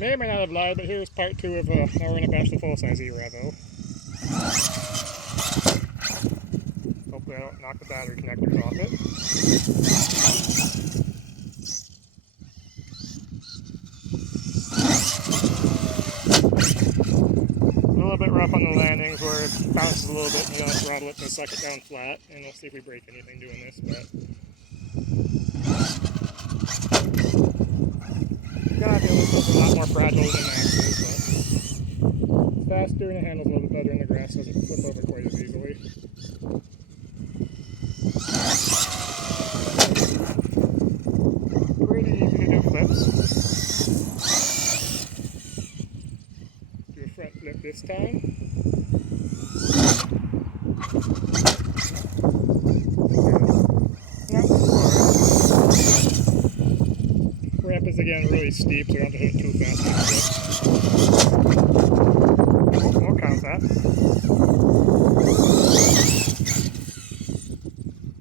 May or may not have lied, but here's part 2 of now we're going to bash the full-size E-Revo. Hopefully I don't knock the battery connectors off it. A little bit rough on the landings where it bounces a little bit and then I'll throttle it to suck it down flat, and we'll see if we break anything doing this, but gotta be a lot more fragile than Xmaxx, but faster and it handles a little bit better in the grass, so it doesn't flip over quite as easily. Pretty easy to do flips. Do a front flip this time. Not too hard. Ramp is again really steep, so you don't have to hit it too fast. We'll count that.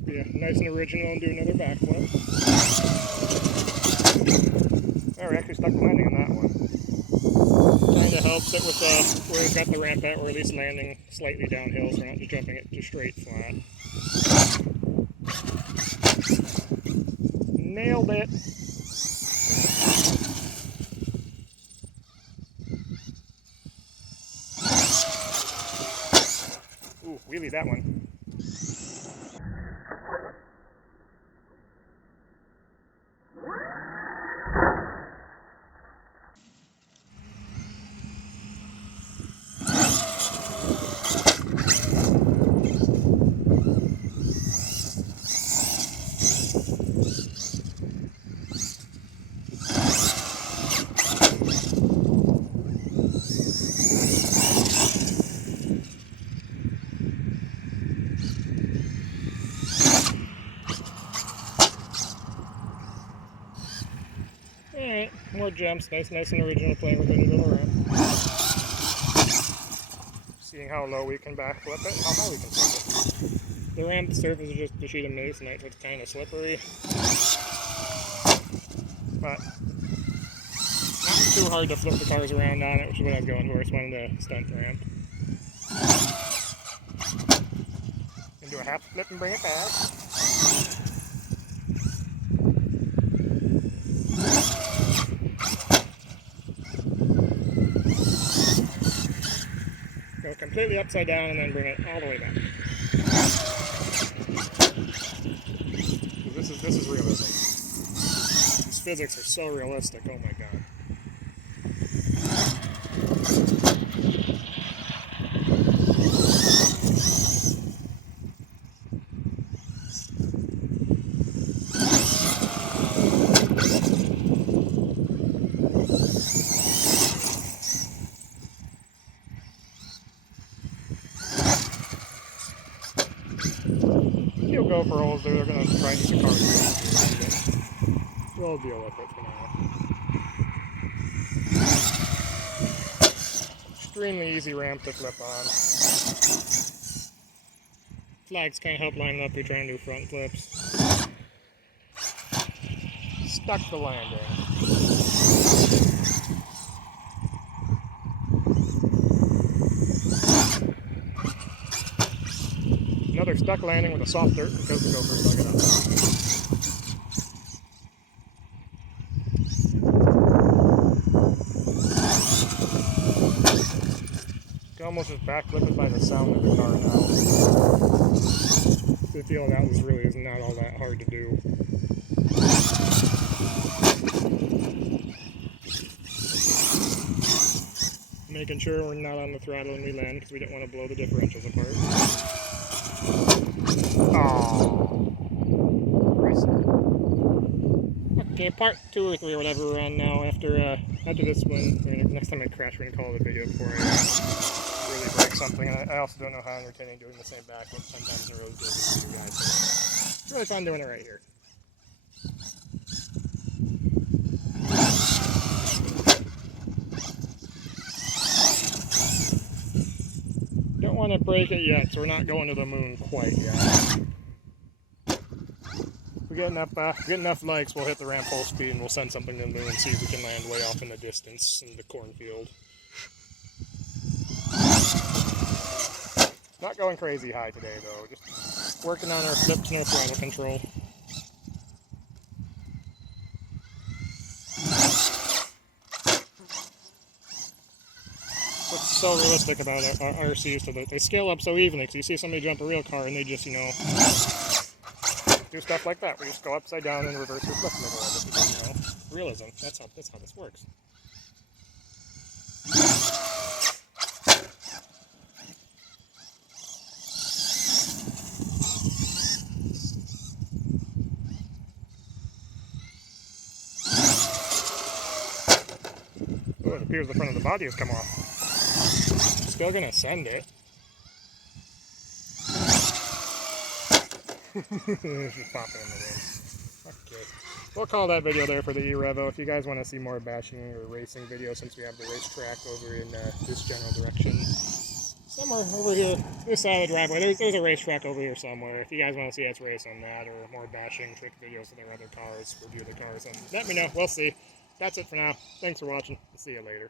Yeah, nice and original, and do another backflip. Oh, we actually stuck the landing on that one. Kind of helps it with where it's got the ramp at, or at least landing slightly downhill, so we're not just jumping it just straight flat. Nailed it! Ooh, wheelie that one. Alright, more jumps, nice and original, playing with a new little ramp. Seeing how low we can backflip it, how high we can flip it. The ramp surface is just a sheet of masonite, so it's kind of slippery. But not too hard to flip the cars around on it, which is what I was going for. I just wanted a stunt ramp. And do a half flip and bring it back. Go completely upside down and then bring it all the way back. This is realism. These physics are so realistic, oh my god. You'll go for holes there, they're going to try and use the car. We'll deal with it for now. Extremely easy ramp to flip on. Flags kind of help line up if you're trying to do front flips. Stuck the landing. Another stuck landing with a soft dirt because the gopher dug it up. You can almost just backflip it by the sound of the car now. The feel that was really is not all that hard to do. Making sure we're not on the throttle when we land because we don't want to blow the differentials apart. Oh, okay, part 2 or 3 or whatever we're on now. After this one, next time I crash, we're gonna call it a video before I really break something. And I also don't know how entertaining doing the same backflip sometimes in really good with you guys. It's really fun doing it right here. Don't want to break it yet, so we're not going to the moon quite yet. we get enough likes, we'll hit the ramp full speed and we'll send something to the moon and see if we can land way off in the distance in the cornfield. Not going crazy high today though, just working on our flips and our throttle control. What's so realistic about RCs so that they scale up so evenly, because you see somebody jump a real car and they just, you know, do stuff like that, where you just go upside down and reverse your flip in the middle of it, because, you know, realism, that's how this works. Oh, it appears the front of the body has come off. Still gonna send it. It's just popping in the wind. Okay. We'll call that video there for the E-Revo. If you guys want to see more bashing or racing videos, since we have the racetrack over in this general direction, somewhere over here, this side of the driveway, there's a racetrack over here somewhere. If you guys want to see us race on that, or more bashing trick videos of their other cars, review the cars, and let me know. We'll see. That's it for now. Thanks for watching. See you later.